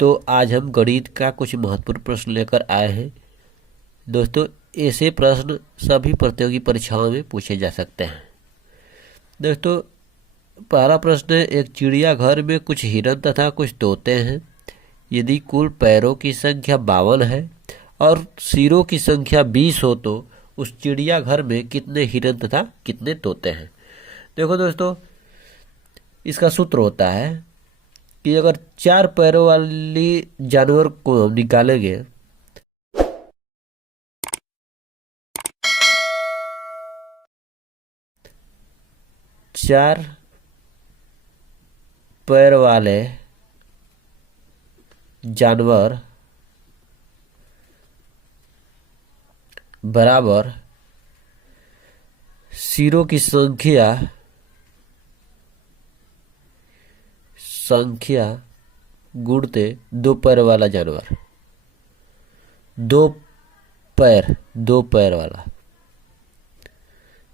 तो आज हम गणित का कुछ महत्वपूर्ण प्रश्न लेकर आए हैं। दोस्तों, ऐसे प्रश्न सभी प्रतियोगी परीक्षाओं में पूछे जा सकते हैं। दोस्तों, पहला प्रश्न है, एक चिड़ियाघर में कुछ हिरन तथा कुछ तोते हैं। यदि कुल पैरों की संख्या 52 है और सिरों की संख्या 20 हो तो उस चिड़ियाघर में कितने हिरन तथा कितने तोते हैं। देखो दोस्तों, इसका सूत्र होता है कि अगर 4 पैरों वाली जानवर को हम निकालेंगे चार पैर वाले जानवर बराबर सिरों की संख्या गुणते 2 पैर वाला जानवर। 2 पैर वाला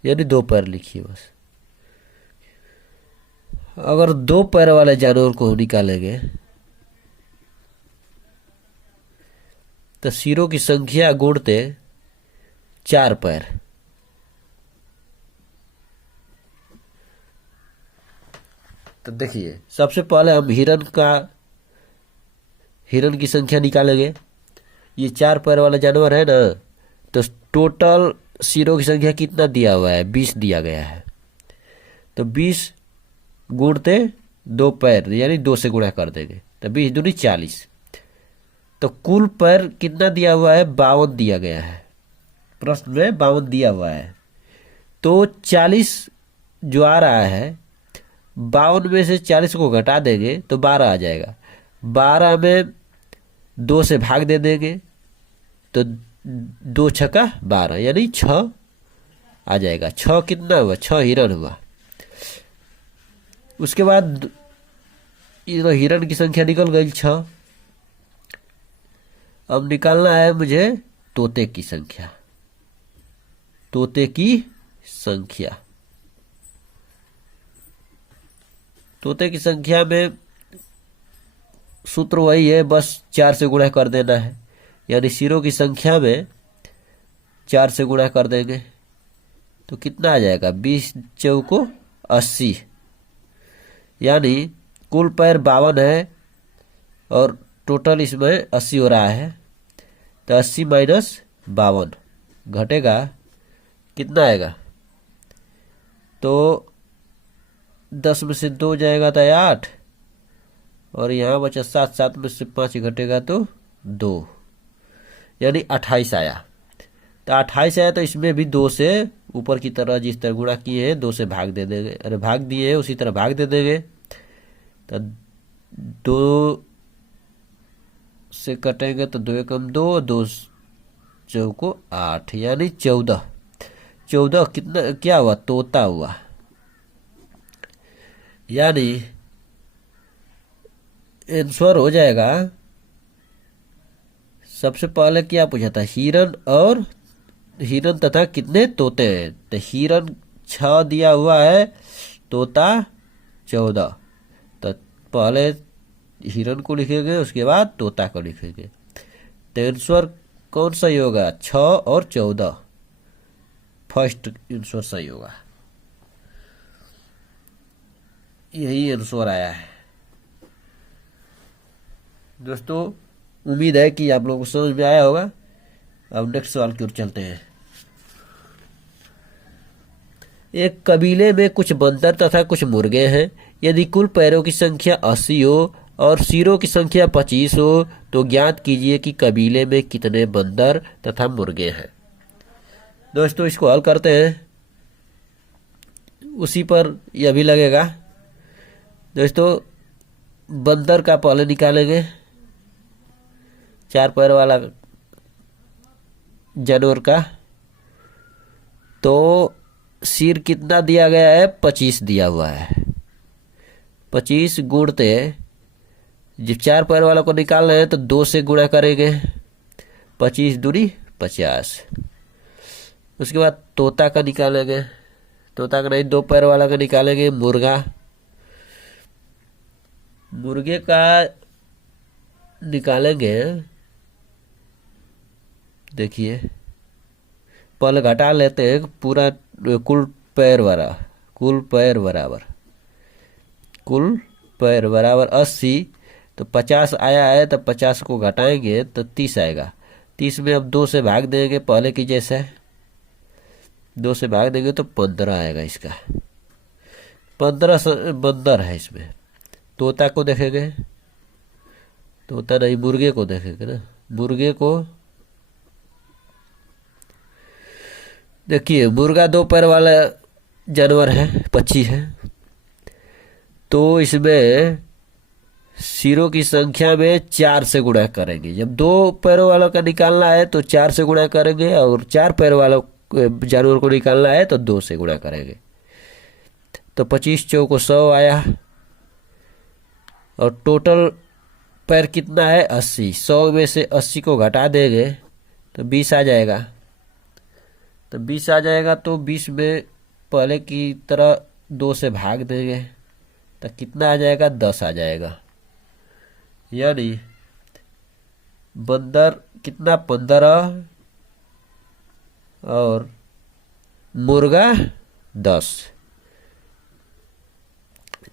यानी 2 पैर लिखिए बस। अगर 2 पैर वाले जानवर को निकालेंगे तो सिरों की संख्या गुणते 4 पैर। तो देखिए, सबसे पहले हम हिरन की संख्या निकालेंगे। ये 4 पैर वाला जानवर है ना, तो टोटल सिरों की संख्या कितना दिया हुआ है, 20 दिया गया है। तो 20 गुणते 2 पैर यानी 2 से गुणा कर देंगे तो 20 दूनी 40। तो कुल पैर कितना दिया हुआ है, 52 दिया गया है। प्रश्न में 52 दिया हुआ है। तो 40 जो आ रहा है, 52 में से 40 को घटा देंगे तो 12 आ जाएगा। 12 में 2 से भाग दे देंगे तो 2 छक्का 12 यानी 6 आ जाएगा। 6 कितना हुआ, 6 हिरन हुआ। उसके बाद ये तो हिरन की संख्या निकल गई 6। अब निकालना है मुझे तोते की संख्या। तोते की संख्या में सूत्र वही है, बस 4 से गुणा कर देना है। यानी सिरों की संख्या में 4 से गुणा कर देंगे तो कितना आ जाएगा, 20 चौको 80। यानी कुल पैर 52 है और टोटल इसमें 80 हो रहा है। तो 80 माइनस 52 घटेगा, कितना आएगा, तो 10 में से 2 जाएगा तो 8 और यहाँ बचा 7। 7 में से 5 घटेगा तो 2 यानी 28 आया। तो 28 आया तो इसमें भी 2 से ऊपर की तरह जिस तरह गुणा किए हैं 2 से भाग दे देंगे। अरे भाग दिए हैं उसी तरह भाग दे देंगे। तो 2 से कटेंगे तो 2 एकम 2, 2 चौको 8 यानी 14। 14 कितना क्या हुआ, तोता हुआ। यानी आंसर हो जाएगा, सबसे पहले क्या पूछा था, हिरन तथा कितने तोते हैं। तो हिरन 6 दिया हुआ है, तोता 14। तो पहले हिरन को लिखेंगे, उसके बाद तोता को लिखेंगे। तो आंसर कौन सही होगा, 6 और 14 फर्स्ट आंसर सही होगा। यही आंसर आया है। दोस्तों, उम्मीद है कि आप लोगों को समझ में आया होगा। अब नेक्स्ट सवाल की ओर चलते हैं। एक कबीले में कुछ बंदर तथा कुछ मुर्गे हैं। यदि कुल पैरों की संख्या 80 हो और सिरों की संख्या 25 हो तो ज्ञात कीजिए कि कबीले में कितने बंदर तथा मुर्गे हैं। दोस्तों, इसको हल करते हैं, उसी पर यह भी लगेगा। दोस्तों, बंदर का पहले निकालेंगे, 4 पैर वाला जानवर का। तो सिर कितना दिया गया है, 25 दिया हुआ है। 25 गुणते, जब 4 पैर वाला को निकाल रहे हैं तो 2 से गुणा करेंगे, 25 दूनी 50। उसके बाद तोता का निकालेंगे, तोता का नहीं 2 पैर वाला का निकालेंगे, मुर्गे का निकालेंगे, देखिए पहले घटा लेते हैं पूरा कुल पैर बराबर, कुल पैर बराबर 80। तो 50 आया है तो 50 को घटाएंगे तो 30 आएगा। 30 में अब 2 से भाग देंगे पहले की जैसे, 2 से भाग देंगे तो 15 आएगा। इसका 15 बंदर है। इसमें तोता को देखेंगे, तोता नहीं मुर्गे को देखेंगे ना, मुर्गे को देखिए, मुर्गा 2 पैर वाला जानवर है, पक्षी है। तो इसमें सिरों की संख्या में 4 से गुणा करेंगे। जब 2 पैरों वालों का निकालना है तो 4 से गुणा करेंगे, और 4 पैर वालों जानवर को निकालना है तो 2 से गुणा करेंगे। तो 25 चौको 100 आया, और टोटल पैर कितना है 80। 100 में से 80 को घटा देंगे तो 20 आ जाएगा। तो 20 आ जाएगा, तो 20 में पहले की तरह 2 से भाग देंगे तो कितना आ जाएगा 10 आ जाएगा। यानी बंदर कितना 15 और मुर्गा 10।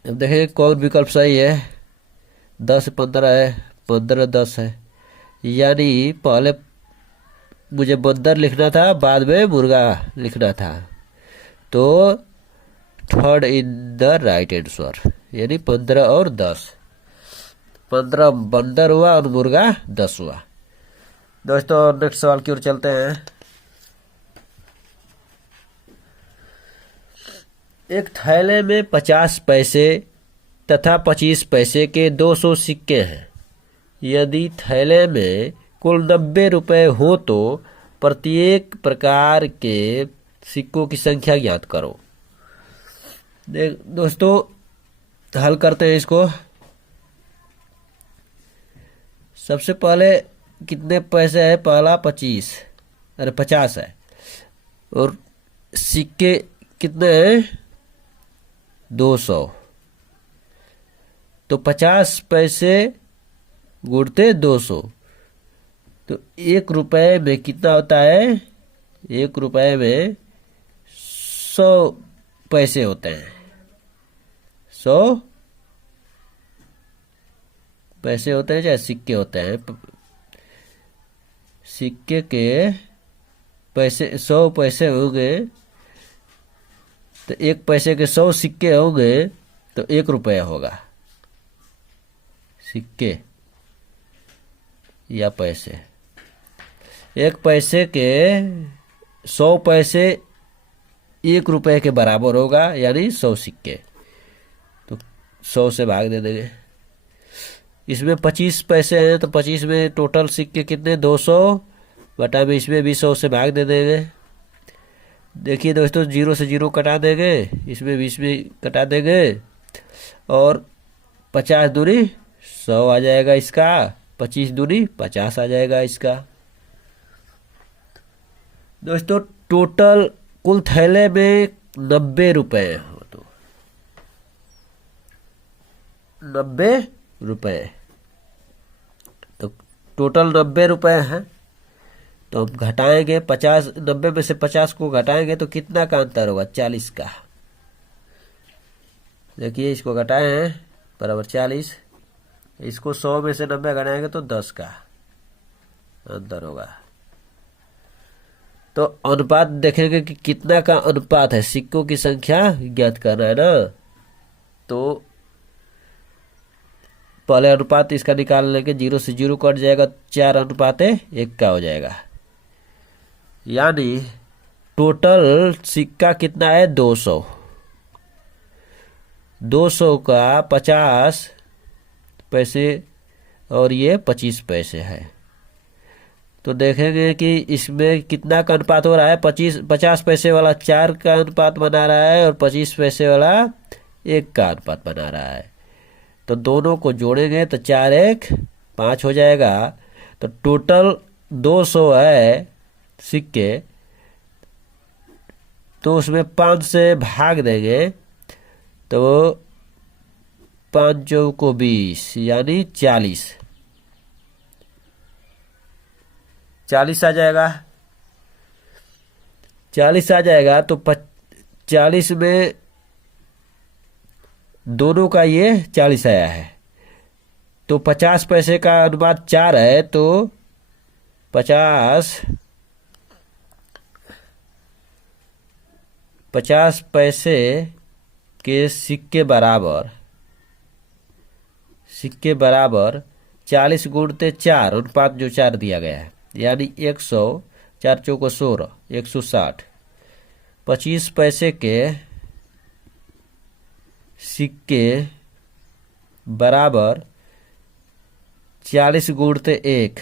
अब देखें कौन विकल्प सही है। 10 15 है, 15 10 है। यानी पहले मुझे बंदर लिखना था, बाद में मुर्गा लिखना था। तो third in the right answer, यानी 15 और 10। 15 बंदर हुआ और मुर्गा 10 हुआ। दोस्तों नेक्स्ट सवाल की ओर चलते हैं। एक थैले में 50 पैसे तथा 25 पैसे के 200 सिक्के हैं। यदि थैले में कुल 90 रुपए हो तो प्रत्येक प्रकार के सिक्कों की संख्या ज्ञात करो। दोस्तों हल करते हैं इसको। सबसे पहले कितने पैसे है, पहला 50 है, और सिक्के कितने हैं 200। तो 50 पैसे गुणते 200, तो 1 रुपए में कितना होता है, 1 रुपए में 100 पैसे होते हैं। 100 पैसे होते हैं, चाहे सिक्के होते हैं। सिक्के के पैसे 100 पैसे होंगे, तो 1 पैसे के 100 सिक्के होंगे तो 1 रुपया होगा। सिक्के या पैसे, 1 पैसे के 100 पैसे 1 रुपये के बराबर होगा, यानी 100 सिक्के। तो 100 से भाग दे देंगे। इसमें 25 पैसे हैं, तो 25 में टोटल सिक्के कितने 200 बटा में इसमें भी 100 से भाग दे देंगे। देखिए दोस्तों 0 से 0 कटा देंगे, इसमें 20 में कटा देंगे, और 50 दूनी 100 आ जाएगा इसका, 25 दूनी 50 आ जाएगा इसका। दोस्तों टोटल कुल थैले में 90 रुपए हो, तो 90 रुपए, तो टोटल 90 रुपए हैं। तो हम घटाएंगे 50, 90 में से 50 को घटाएंगे तो कितना का अंतर होगा 40 का। देखिए इसको घटाए हैं बराबर 40, इसको 100 में से 90 घटाएंगे तो 10 का अंतर होगा। तो अनुपात देखेंगे कि कितना का अनुपात है, सिक्कों की संख्या ज्ञात करना है ना। तो पहले अनुपात इसका निकाल लेंगे, 0 से 0 कट जाएगा, 4:1 का हो जाएगा। यानी टोटल सिक्का कितना है 200। 200 का 50 पैसे और ये 25 पैसे है। तो देखेंगे कि इसमें कितना का अनुपात हो रहा है। 50 पैसे वाला 4 का अनुपात बना रहा है, और 25 पैसे वाला 1 का अनुपात बना रहा है। तो दोनों को जोड़ेंगे तो 4 1 5 हो जाएगा। तो टोटल 200 है सिक्के, तो उसमें 5 से भाग देंगे तो 5 को 20 यानी 40। 40 आ जाएगा। 40 आ जाएगा तो 40 में दोनों का ये 40 आया है, तो 50 पैसे का अनुपात 4 है, तो 50 पैसे के सिक्के बराबर 40 गुणते 4 अनुपात जो 4 दिया गया है, यानी 100, 4 चौको 16, 160। 25 पैसे के सिक्के बराबर 40 गुणते 1,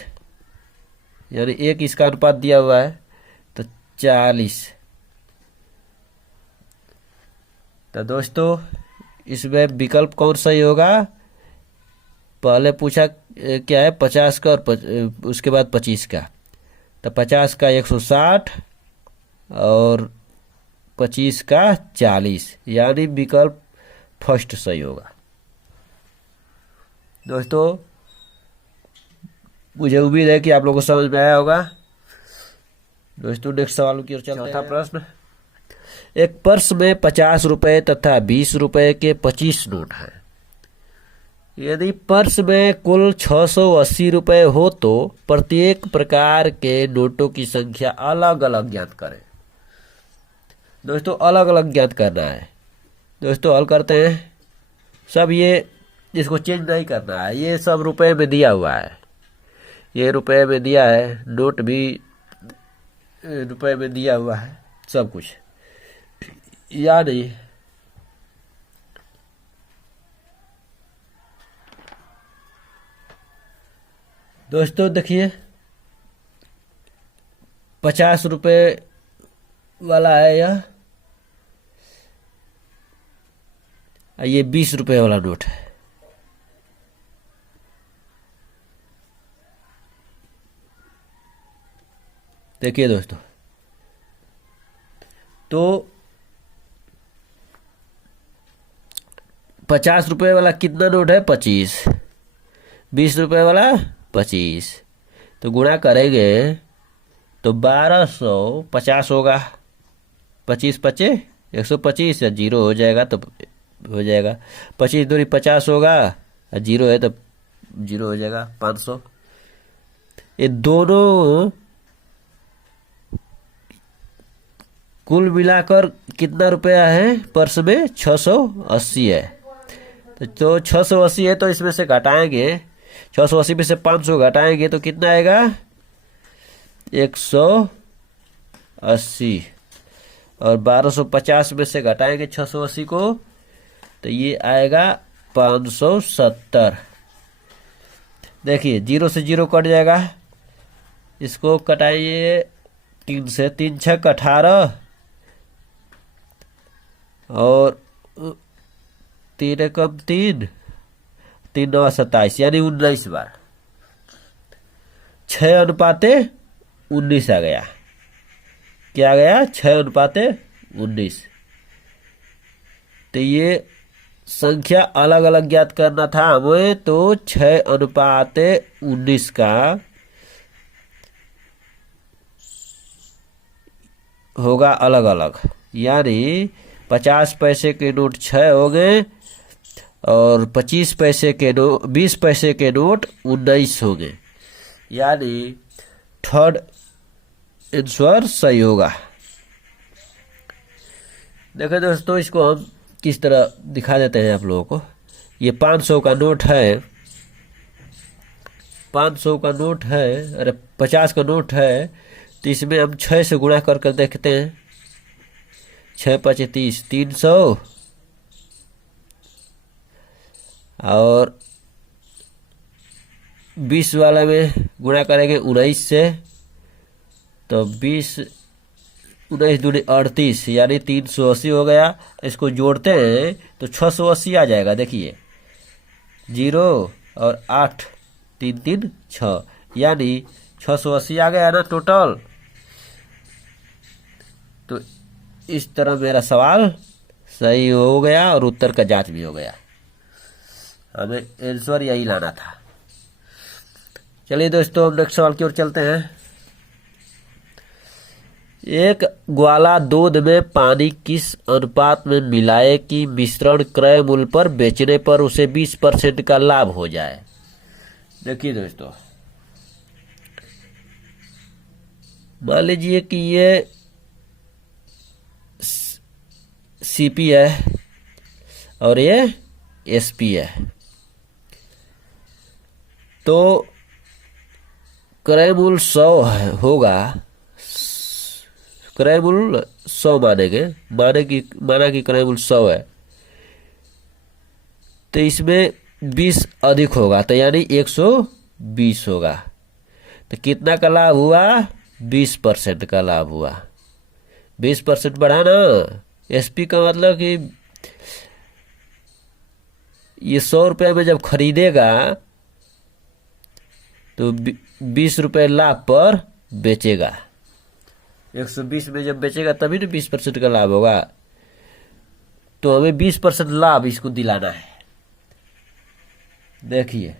यानी 1 इसका अनुपात दिया हुआ है, तो 40। तो दोस्तों इसमें विकल्प कौन सही होगा? पहले पूछा क्या है, 50 का और उसके बाद 25 का, तो 50 का 160 और 25 का 40, यानी विकल्प फर्स्ट सही होगा। दोस्तों मुझे उम्मीद है कि आप लोगों को समझ में आया होगा। दोस्तों नेक्स्ट सवाल की ओर चलते हैं। चौथा प्रश्न, एक पर्स में 50 रुपए तथा 20 रुपए के 25 नोट हैं। यदि पर्स में कुल 680 रुपए हो तो प्रत्येक प्रकार के नोटों की संख्या अलग अलग ज्ञात करें। दोस्तों अलग अलग ज्ञात करना है। दोस्तों हल करते हैं। सब ये इसको चेंज नहीं करना है, ये सब रुपए में दिया हुआ है, ये रुपए में दिया है, नोट भी रुपए में दिया हुआ है, सब कुछ यानी दोस्तों देखिए 50 रुपए वाला है यह, ये 20 रुपए वाला नोट है। देखिए दोस्तों, तो 50 रुपए वाला कितना नोट है? 25। 20 रुपए वाला 25, तो गुणा करेंगे तो 1250 होगा। 25 पचे 125, या 0 हो जाएगा तो हो जाएगा। 25 दूरी 50 होगा, 0 है तो 0 हो जाएगा, 500। ये दोनों कुल मिलाकर कितना रुपया है पर्स में? 680 है। तो 680 है तो इसमें से घटाएंगे, 680 में से 500 घटाएंगे तो कितना आएगा? 180। और 1250 में से घटाएंगे 680 को, तो ये आएगा 570। देखिए 0 से 0 कट जाएगा, इसको कटाइए 3 से, 3 छक 18 और 3 एकम 3, 3 9 27, यानी 19 बार। 6 अनुपाते 19 आ गया। क्या आ गया? 6 अनुपाते 19। तो ये संख्या अलग अलग ज्ञात करना था हमें, तो 6 अनुपाते 19 का होगा अलग अलग, यानी 50 पैसे के नोट 6 हो गए और 25 पैसे के नोट 20 पैसे के नोट 19 हो गए, यानी थर्ड आंसर सही होगा। देखो दोस्तों, इसको हम किस तरह दिखा देते हैं आप लोगों को। ये 500 का नोट है, 500 का नोट है, अरे 50 का नोट है, तो इसमें हम 6 से गुणा कर कर देखते हैं। 6 5 30, 300, और 20 वाला में गुणा करेंगे 19 से, तो 20 19 दूनी 38, यानी 380 हो गया। इसको जोड़ते हैं तो 680 आ जाएगा। देखिए 0 और 8, 3 3 6, यानी 680 आ गया ना टोटल। तो इस तरह मेरा सवाल सही हो गया और उत्तर का जांच भी हो गया। हमें आंसर यही लाना था। चलिए दोस्तों, हम नेक्स्ट सवाल की ओर चलते हैं। एक ग्वाला दूध में पानी किस अनुपात में मिलाए कि मिश्रण क्रय मूल्य पर बेचने पर उसे 20% का लाभ हो जाए। देखिए दोस्तों, मान लीजिए कि ये सीपी है और ये एसपी है, तो क्रय मूल्य 100 होगा। क्रय मूल्य 100 मानेंगे, माना कि क्रय मूल्य 100 है, तो इसमें 20 अधिक होगा, तो यानी 120 होगा। तो कितना का लाभ हुआ? 20% का लाभ हुआ। 20% बढ़ा ना। एसपी का मतलब कि ये 100 रुपये में जब खरीदेगा तो 20 रुपये लाभ पर बेचेगा। 120 में जब बेचेगा तभी तो 20% का लाभ होगा। तो हमें 20% लाभ इसको दिलाना है। देखिए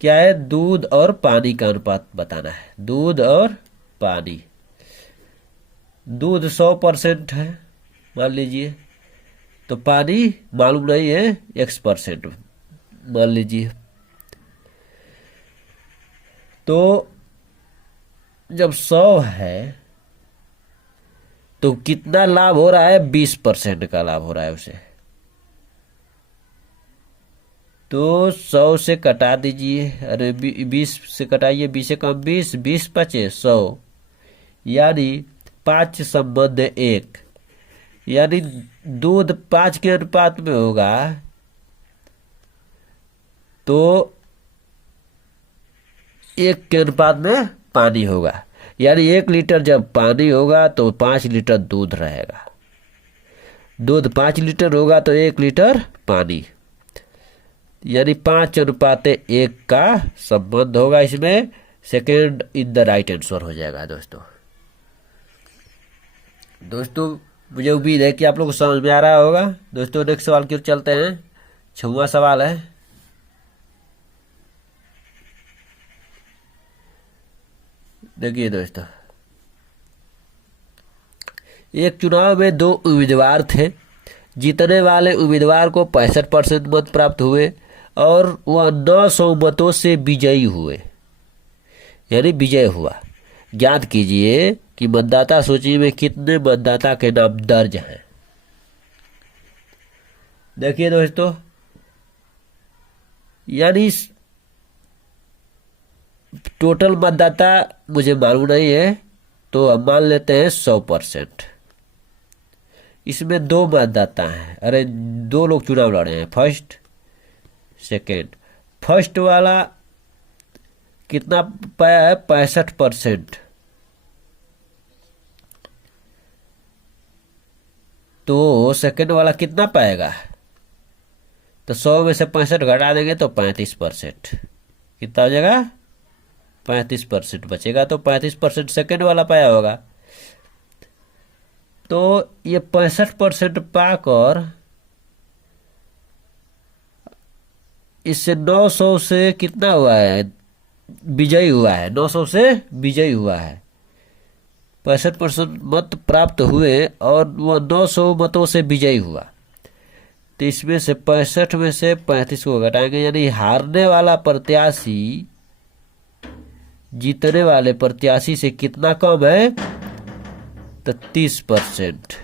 क्या है, दूध और पानी का अनुपात बताना है। दूध और पानी, दूध 100% है मान लीजिए, तो पानी मालूम नहीं है, X% मान लीजिए। तो जब 100 है तो कितना लाभ हो रहा है? 20% का लाभ हो रहा है उसे। तो 100 से कटा दीजिए, अरे 20 से कटाइए, 20 से कम 20, 20 पचे 100, यानी 5 संबंध 1, यानी दूध 5 के अनुपात में होगा तो 1 के अनुपात में पानी होगा। यानी 1 लीटर जब पानी होगा तो 5 लीटर दूध रहेगा। दूध 5 लीटर होगा तो 1 लीटर पानी, यानी 5:1 का संबंध होगा इसमें। Second in the right answer हो जाएगा दोस्तों मुझे उम्मीद है कि आप लोग को समझ में आ रहा होगा। दोस्तों नेक्स्ट सवाल की ओर चलते हैं। 6वां सवाल है, देखिए दोस्तों, एक चुनाव में 2 उम्मीदवार थे। जीतने वाले उम्मीदवार को 65% मत प्राप्त हुए और वह 900 मतों से विजयी हुए, यानी विजय हुआ। ज्ञात कीजिए कि मतदाता सूची में कितने मतदाता के नाम दर्ज हैं। देखिए दोस्तों, यानी टोटल मतदाता मुझे मालूम नहीं है, तो हम मान लेते हैं 100%। इसमें 2 मतदाता हैं, अरे 2 लोग चुनाव लड़े हैं, फर्स्ट सेकेंड। फर्स्ट वाला कितना पाया है? 65%। तो सेकेंड वाला कितना पाएगा? तो 100 में से 65 घटा देंगे तो 35%। कितना हो जाएगा? 35% बचेगा, तो 35% सेकेंड वाला पाया होगा। तो ये 65% पाकर इससे 900 से कितना हुआ है? विजयी हुआ है। 900 से विजयी हुआ है। 65% मत प्राप्त हुए और वह 900 मतों से विजयी हुआ। तो इसमें से 65 में से 35 को घटाएंगे, यानी हारने वाला प्रत्याशी जीतने वाले प्रत्याशी से कितना कम है? तो 30%।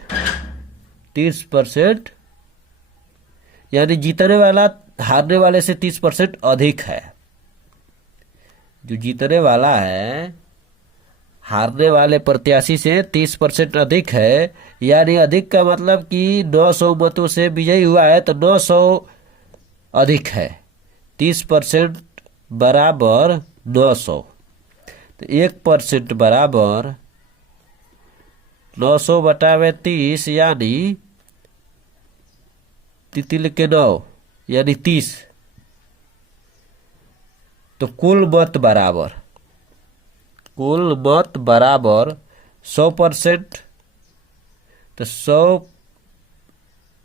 30%, यानी जीतने वाला हारने वाले से 30% अधिक है। जो जीतने वाला है हारने वाले प्रत्याशी से 30% अधिक है, यानी अधिक का मतलब कि 900 मतों से विजयी हुआ है तो 900 अधिक है। 30% बराबर 900, तो 1% बराबर 900 बटावे 30, यानी 3 के 9, यानी 30। तो कुल मत बराबर 100%। तो 100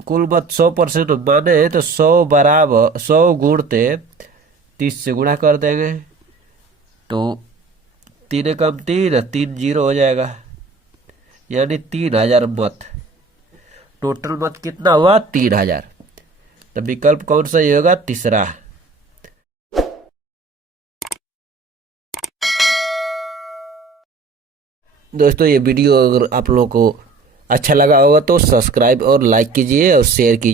कुल मत 100% माने तो 100 बराबर 100 गुणते 30 से गुणा कर देंगे, तो 3 कम 3, 3 0 हो जाएगा। यानी 3000 मत। टोटल मत कितना हुआ? 3000। तो विकल्प कौन सा ये होगा? तीसरा। दोस्तों ये वीडियो अगर आप लोगों को अच्छा लगा होगा तो सब्सक्राइब और लाइक कीजिए और शेयर कीजिए।